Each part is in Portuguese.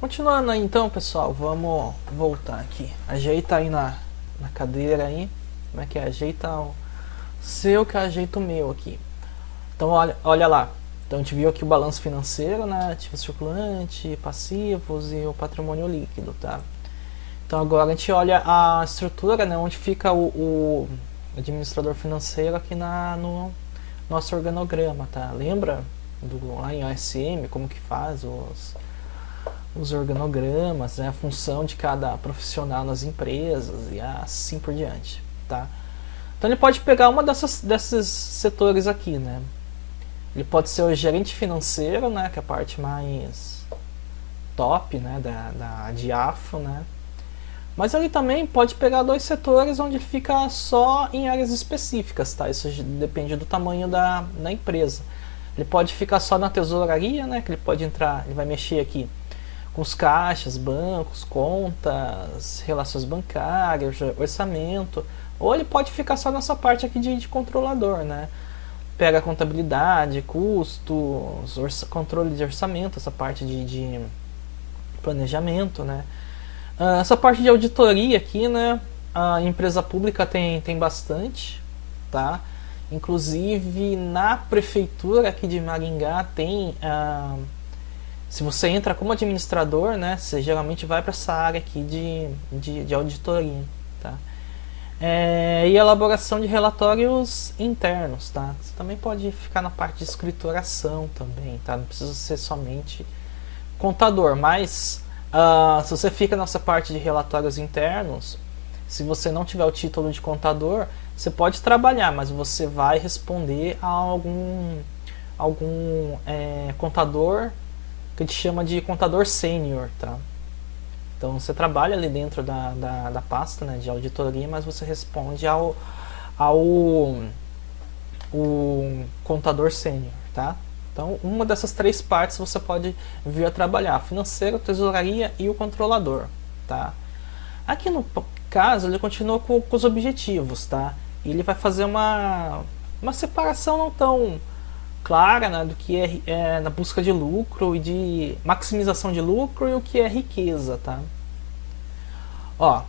Continuando aí então, pessoal, vamos voltar aqui. Ajeita aí na cadeira aí. Como é que é? Ajeita o seu que eu ajeito o meu aqui. Então olha lá. Então a gente viu aqui o balanço financeiro, né? Ativo circulante, passivos e o patrimônio líquido, tá? Então agora a gente olha a estrutura, né? Onde fica o administrador financeiro aqui no nosso organograma, tá? Lembra lá em OSM como que faz os organogramas, né, a função de cada profissional nas empresas e assim por diante, tá? Então ele pode pegar uma desses setores aqui, né? Ele pode ser o gerente financeiro, né, que é a parte mais top, né, da Diafo, né? Mas ele também pode pegar dois setores onde ele fica só em áreas específicas, tá? Isso depende do tamanho da empresa. Ele pode ficar só na tesouraria, né, que ele pode entrar, ele vai mexer aqui com os caixas, bancos, contas, relações bancárias, orçamento, ou ele pode ficar só nessa parte aqui de controlador, né? Pega a contabilidade, custos, controle de orçamento, essa parte de planejamento, né? Essa parte de auditoria aqui, né? A empresa pública tem bastante, tá? Inclusive na prefeitura aqui de Maringá tem se você entra como administrador, né, você geralmente vai para essa área aqui de auditoria, tá? E elaboração de relatórios internos, tá? Você também pode ficar na parte de escrituração também, tá? Não precisa ser somente contador, mas se você fica nessa parte de relatórios internos, se você não tiver o título de contador, você pode trabalhar, mas você vai responder a algum contador que a gente chama de contador sênior, tá? Então você trabalha ali dentro da pasta, né, de auditoria, mas você responde ao contador sênior, tá? Então uma dessas três partes você pode vir a trabalhar: financeiro, tesouraria e o controlador, tá? Aqui no caso ele continua com os objetivos, tá? E ele vai fazer uma separação não tão clara, né, do que é na busca de lucro e de maximização de lucro e o que é riqueza, tá? Ó,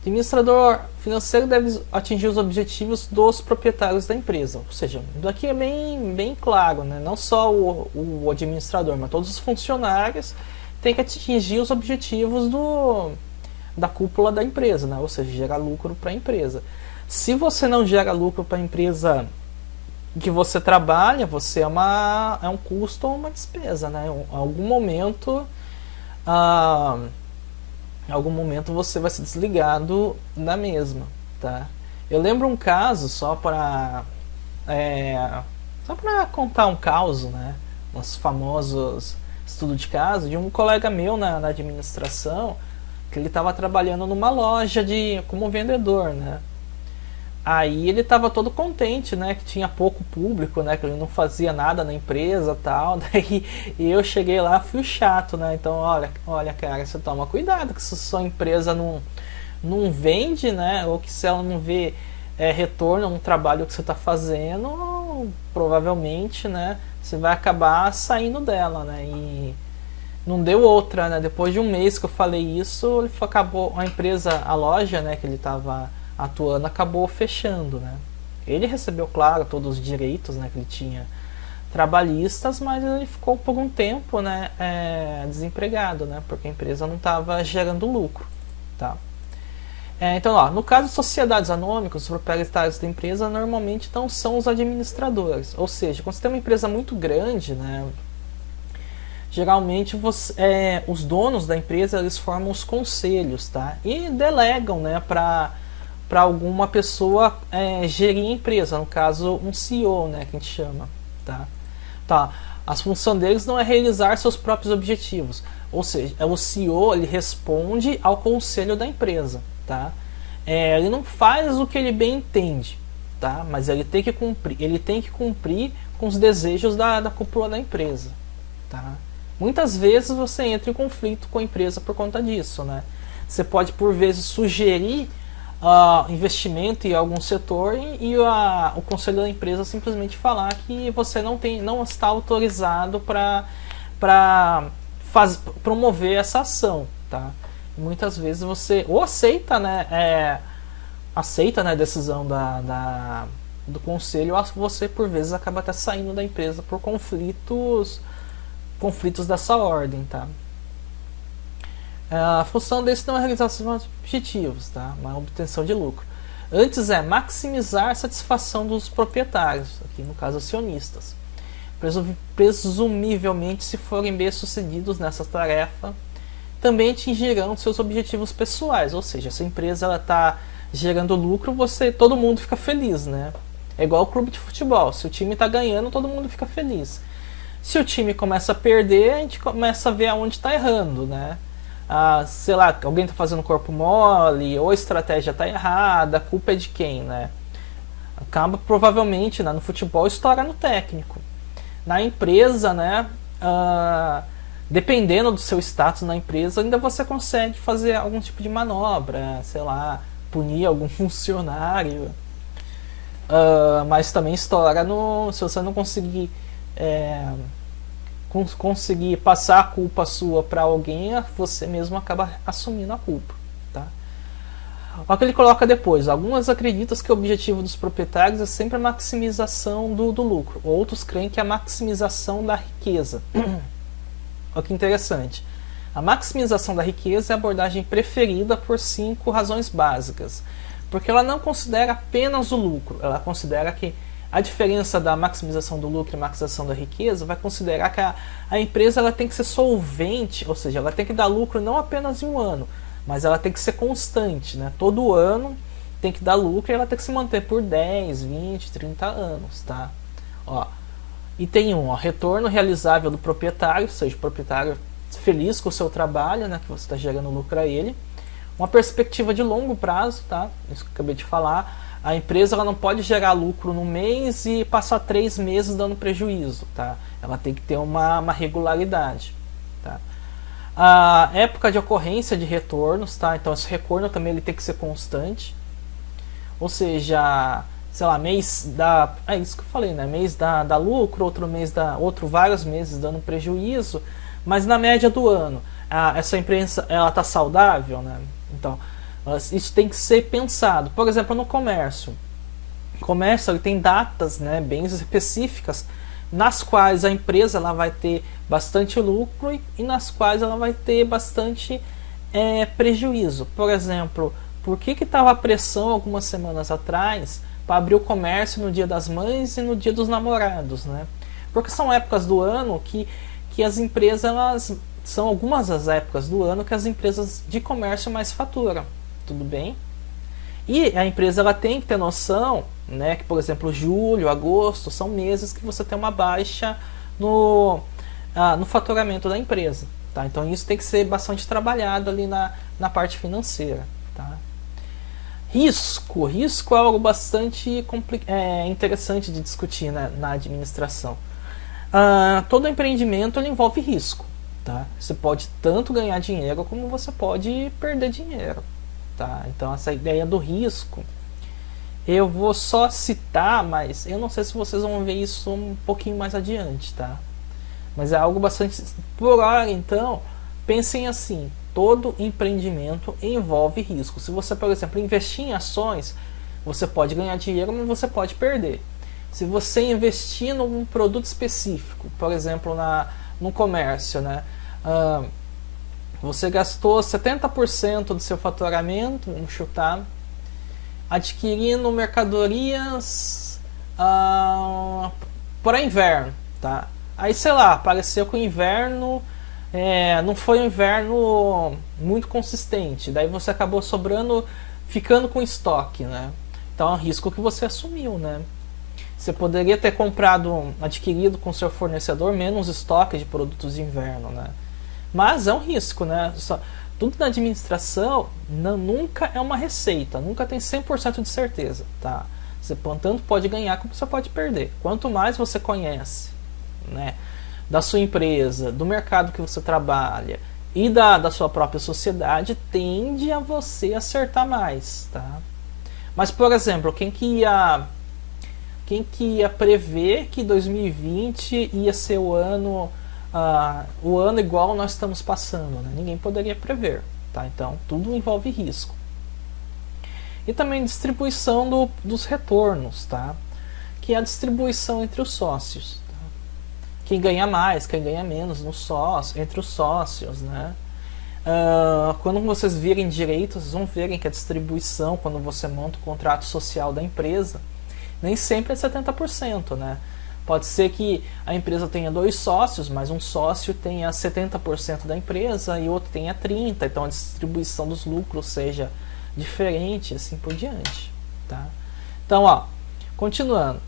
administrador financeiro deve atingir os objetivos dos proprietários da empresa, ou seja, daqui é bem claro, né? Não só o administrador, mas todos os funcionários têm que atingir os objetivos da cúpula da empresa, né? Ou seja, gerar lucro para a empresa. Se você não gera lucro para a empresa que você trabalha, você é um custo ou uma despesa, né? Em algum momento você vai ser desligado da mesma, tá? Eu lembro um caso só para contar um caso, né? Uns famosos estudo de caso de um colega meu na administração, que ele estava trabalhando numa loja como vendedor, né? Aí ele estava todo contente, né, que tinha pouco público, né, que ele não fazia nada na empresa, tal. Daí eu cheguei lá, fui o chato, né? Então, olha, cara, você toma cuidado, que se sua empresa não vende, né, ou que se ela não vê retorno no trabalho que você está fazendo, provavelmente, né, você vai acabar saindo dela, né? E não deu outra, né? Depois de um mês que eu falei isso, ele acabou a empresa, a loja, né, que ele estava atuando, acabou fechando, né? Ele recebeu, claro, todos os direitos, né, que ele tinha trabalhistas, mas ele ficou por um tempo, né, desempregado, né, porque a empresa não estava gerando lucro, tá? Então, ó, no caso de sociedades anônimas, os proprietários da empresa normalmente não são os administradores, ou seja, quando você tem uma empresa muito grande, né, geralmente os donos da empresa eles formam os conselhos, tá? E delegam, né, para alguma pessoa gerir a empresa, no caso um CEO, né, que a gente chama, tá? As funções deles não é realizar seus próprios objetivos, ou seja, o CEO ele responde ao conselho da empresa, tá? Ele não faz o que ele bem entende, tá? Mas ele tem que cumprir com os desejos da cúpula da empresa, tá? Muitas vezes você entra em conflito com a empresa por conta disso, né? Você pode por vezes sugerir investimento em algum setor e o conselho da empresa simplesmente falar que você não está autorizado para promover essa ação, tá? Muitas vezes você ou aceita, né, aceita, né, a decisão do conselho, ou você por vezes acaba até saindo da empresa por conflitos dessa ordem, tá? A função desse não é realizar seus objetivos, tá? Uma obtenção de lucro. Antes é maximizar a satisfação dos proprietários, aqui no caso acionistas. Presumivelmente, se forem bem-sucedidos nessa tarefa, também atingirão seus objetivos pessoais, ou seja, se a empresa está gerando lucro, todo mundo fica feliz, né? É igual o clube de futebol, se o time está ganhando, todo mundo fica feliz. Se o time começa a perder, a gente começa a ver aonde está errando, né? Sei lá, alguém está fazendo corpo mole, ou a estratégia está errada, a culpa é de quem, né? Acaba provavelmente, né, no futebol, estoura no técnico. Na empresa, né, dependendo do seu status na empresa, ainda você consegue fazer algum tipo de manobra, sei lá, punir algum funcionário, mas também estoura se você não conseguir passar a culpa sua para alguém, você mesmo acaba assumindo a culpa, tá? Olha o que ele coloca depois. Algumas acreditam que o objetivo dos proprietários é sempre a maximização do lucro. Outros creem que é a maximização da riqueza. Olha que interessante. A maximização da riqueza é a abordagem preferida por 5 razões básicas. Porque ela não considera apenas o lucro. Ela considera que a diferença da maximização do lucro e maximização da riqueza vai considerar que a empresa ela tem que ser solvente, ou seja, ela tem que dar lucro não apenas em um ano, mas ela tem que ser constante, né? Todo ano tem que dar lucro e ela tem que se manter por 10, 20, 30 anos, tá? Ó, item 1, retorno realizável do proprietário, ou seja, o proprietário feliz com o seu trabalho, né, que você está gerando lucro a ele. Uma perspectiva de longo prazo, tá? Isso que eu acabei de falar. A empresa ela não pode gerar lucro no mês e passar 3 meses dando prejuízo, tá? Ela tem que ter uma regularidade, tá? A época de ocorrência de retornos, tá? Então esse retorno também ele tem que ser constante. Ou seja, sei lá, mês dá, é isso que eu falei, né? Mês dá lucro, outro vários meses dando prejuízo, mas na média do ano, essa empresa ela tá saudável, né? Então, isso tem que ser pensado. Por exemplo, no comércio. O comércio ele tem datas, né, bem específicas nas quais a empresa ela vai ter bastante lucro e nas quais ela vai ter bastante prejuízo. Por exemplo, por que estava a pressão algumas semanas atrás para abrir o comércio no Dia das Mães e no Dia dos Namorados, né? Porque são épocas do ano que as empresas são algumas das épocas do ano que as empresas de comércio mais faturam. Tudo bem? E a empresa ela tem que ter noção, né, que, por exemplo, julho, agosto são meses que você tem uma baixa no faturamento da empresa. Tá? Então isso tem que ser bastante trabalhado ali na parte financeira. Tá? Risco é algo bastante interessante de discutir na administração. Todo empreendimento ele envolve risco. Tá? Você pode tanto ganhar dinheiro como você pode perder dinheiro. Tá? Então essa ideia do risco eu vou só citar, mas eu não sei se vocês vão ver isso um pouquinho mais adiante, tá? Mas é algo bastante... Por hora, então, pensem assim, todo empreendimento envolve risco. Se você, por exemplo, investir em ações, você pode ganhar dinheiro, mas você pode perder. Se você investir num produto específico, por exemplo, no comércio, né? Você gastou 70% do seu faturamento, vamos chutar, adquirindo mercadorias para inverno, tá? Aí, sei lá, apareceu que o inverno não foi um inverno muito consistente, daí você acabou ficando com estoque, né? Então é um risco que você assumiu, né? Você poderia ter adquirido com seu fornecedor menos estoque de produtos de inverno, né? Mas é um risco, né? Tudo na administração nunca é uma receita, nunca tem 100% de certeza, tá? Você tanto pode ganhar como você pode perder. Quanto mais você conhece, né, da sua empresa, do mercado que você trabalha e da sua própria sociedade, tende a você acertar mais, tá? Mas, por exemplo, quem que ia prever que 2020 ia ser o ano o ano igual nós estamos passando, né? Ninguém poderia prever, tá? Então tudo envolve risco. E também distribuição dos retornos, tá? Que é a distribuição entre os sócios, tá? Quem ganha mais, quem ganha menos entre os sócios, né? Quando vocês virem direito, vocês vão verem que a distribuição, quando você monta o contrato social da empresa, nem sempre é 70%, né? Pode ser que a empresa tenha 2 sócios, mas um sócio tenha 70% da empresa e outro tenha 30%, então a distribuição dos lucros seja diferente, assim por diante, tá? Então, continuando,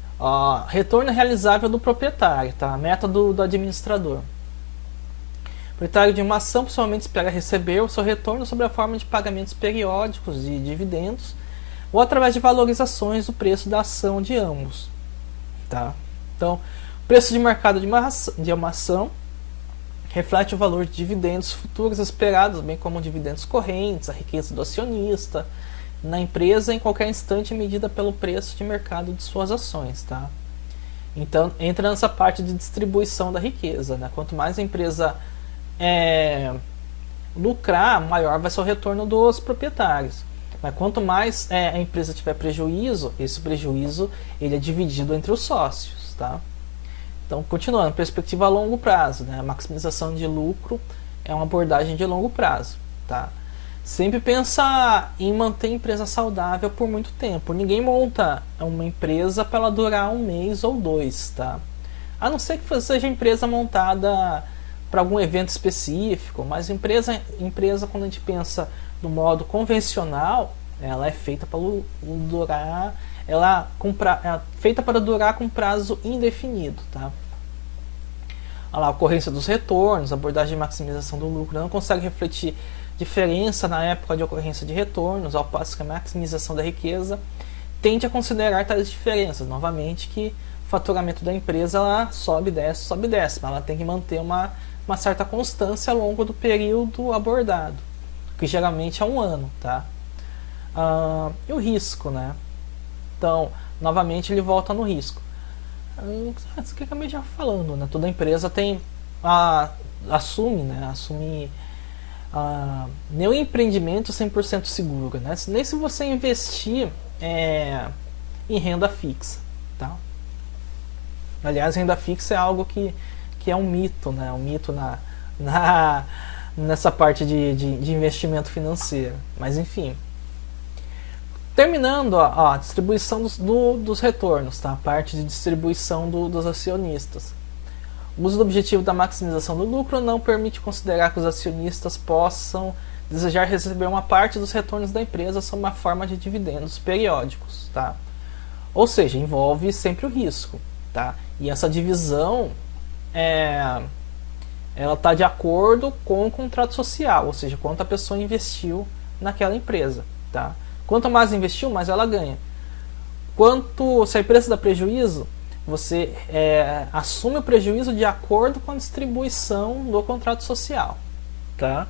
retorno realizável do proprietário, tá? A meta do administrador. O proprietário de uma ação pessoalmente espera receber o seu retorno sob a forma de pagamentos periódicos de dividendos ou através de valorizações do preço da ação de ambos, tá? Então, o preço de mercado de uma ação reflete o valor de dividendos futuros esperados, bem como dividendos correntes, a riqueza do acionista na empresa em qualquer instante medida pelo preço de mercado de suas ações, tá? Então, entra nessa parte de distribuição da riqueza, né? Quanto mais a empresa lucrar, maior vai ser o retorno dos proprietários. Mas quanto mais a empresa tiver prejuízo, esse prejuízo ele é dividido entre os sócios, tá? Então, continuando, perspectiva a longo prazo, né? A maximização de lucro é uma abordagem de longo prazo, tá? Sempre pensar em manter a empresa saudável por muito tempo. Ninguém monta uma empresa para ela durar 1 mês ou 2, tá? A não ser que seja empresa montada para algum evento específico, mas empresa, quando a gente pensa no modo convencional, ela é feita para durar, é feita para durar com prazo indefinido, tá? A ocorrência dos retornos, a abordagem de maximização do lucro não consegue refletir diferença na época de ocorrência de retornos, ao passo que a maximização da riqueza tende a considerar tais diferenças. Novamente, que o faturamento da empresa ela sobe e desce, mas ela tem que manter uma certa constância ao longo do período abordado, que geralmente é 1 ano, tá? E o risco, né? Então, novamente ele volta no risco. Isso que eu acabei já falando, né? Toda empresa tem assume nenhum empreendimento 100% seguro, né? Nem se você investir em renda fixa, tá? Aliás, renda fixa é algo que é um mito, né? Um mito nessa parte de investimento financeiro. Mas enfim. Terminando a distribuição dos retornos, tá? A parte de distribuição dos acionistas. O uso do objetivo da maximização do lucro não permite considerar que os acionistas possam desejar receber uma parte dos retornos da empresa sob uma forma de dividendos periódicos, tá? Ou seja, envolve sempre o risco, tá? E essa divisão ela está de acordo com o contrato social, ou seja, quanto a pessoa investiu naquela empresa, tá? Quanto mais investiu, mais ela ganha. Se a empresa dá prejuízo, você assume o prejuízo de acordo com a distribuição do contrato social, tá?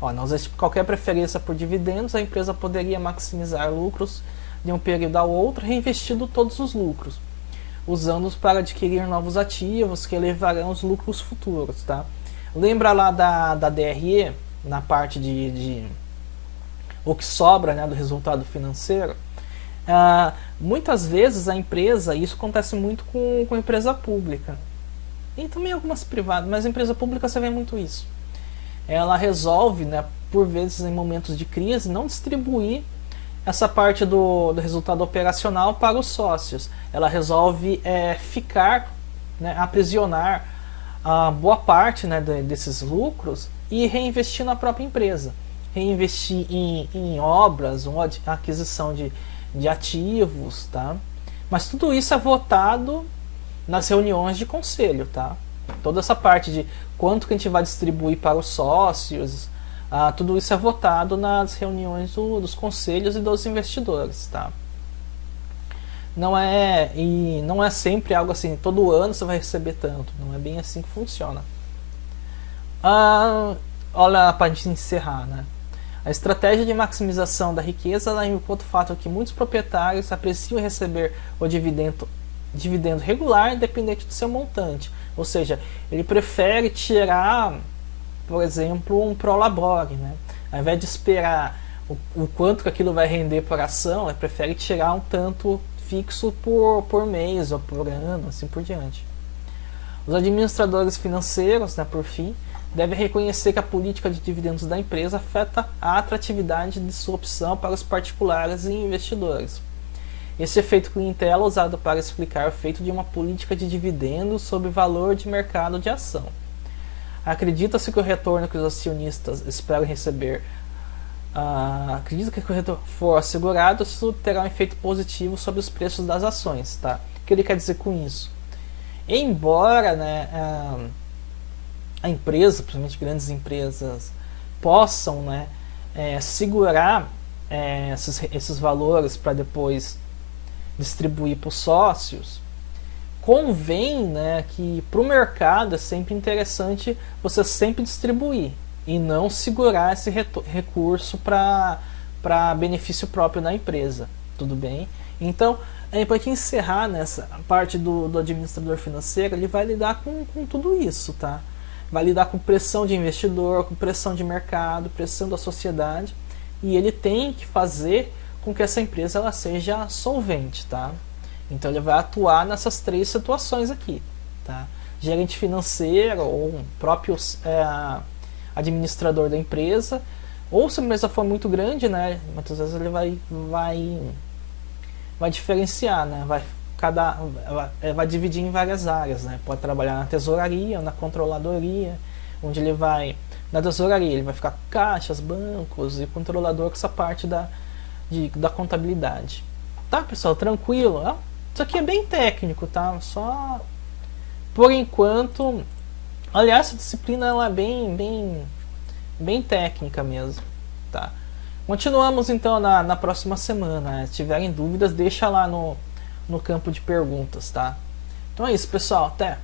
Não existe qualquer preferência por dividendos, a empresa poderia maximizar lucros de um período ao outro, reinvestindo todos os lucros, usando-os para adquirir novos ativos que elevarão os lucros futuros, tá? Lembra lá da DRE, na parte de o que sobra, né, do resultado financeiro? Muitas vezes a empresa, isso acontece muito com empresa pública, e também algumas privadas, mas a empresa pública você vê muito isso. Ela resolve, né, por vezes em momentos de crise, não distribuir essa parte do resultado operacional para os sócios. Ela resolve ficar, né, aprisionar boa parte, né, desses lucros e reinvestir na própria empresa. Reinvestir em obras, ou aquisição de ativos, tá? Mas tudo isso é votado nas reuniões de conselho, tá? Toda essa parte de quanto que a gente vai distribuir para os sócios, tudo isso é votado nas reuniões dos conselhos e dos investidores, tá? Não é sempre algo assim, todo ano você vai receber tanto, não é bem assim que funciona. Olha, para a gente encerrar, né? A estratégia de maximização da riqueza ela encontra o fato que muitos proprietários apreciam receber o dividendo dividendo regular independente do seu montante. Ou seja, ele prefere tirar, por exemplo, um prolabore, né? Ao invés de esperar o quanto que aquilo vai render por ação, ele prefere tirar um tanto fixo por mês ou por ano, assim por diante. Os administradores financeiros, né, por fim, devem reconhecer que a política de dividendos da empresa afeta a atratividade de sua opção para os particulares e investidores. Esse efeito clientela é usado para explicar o efeito de uma política de dividendos sobre o valor de mercado de ação. Acredita-se que o retorno que os acionistas esperam receber acredita que o retorno for assegurado, isso terá um efeito positivo sobre os preços das ações. Tá? O que ele quer dizer com isso? Embora, né, a empresa, principalmente grandes empresas, possam, né, segurar esses valores para depois distribuir para os sócios, convém, né, que para o mercado é sempre interessante você sempre distribuir e não segurar esse recurso para benefício próprio da empresa, tudo bem? Então, para encerrar nessa parte do administrador financeiro, ele vai lidar com tudo isso, tá? Vai lidar com pressão de investidor, com pressão de mercado, pressão da sociedade, e ele tem que fazer com que essa empresa ela seja solvente, tá? Então ele vai atuar nessas três situações aqui, tá? Gerente financeiro ou um próprio administrador da empresa, ou se a empresa for muito grande, né? Muitas vezes ele vai diferenciar, né? Vai dividir em várias áreas, né? Pode trabalhar na tesouraria, na controladoria, onde ele vai na tesouraria ele vai ficar com caixas, bancos e controlador com essa parte da contabilidade. Tá, pessoal? Tranquilo? Isso aqui é bem técnico, tá? Só por enquanto. Aliás, essa disciplina ela é bem técnica mesmo, tá? Continuamos então na próxima semana. Se tiverem dúvidas, deixa lá no campo de perguntas, tá? Então é isso, pessoal. Até!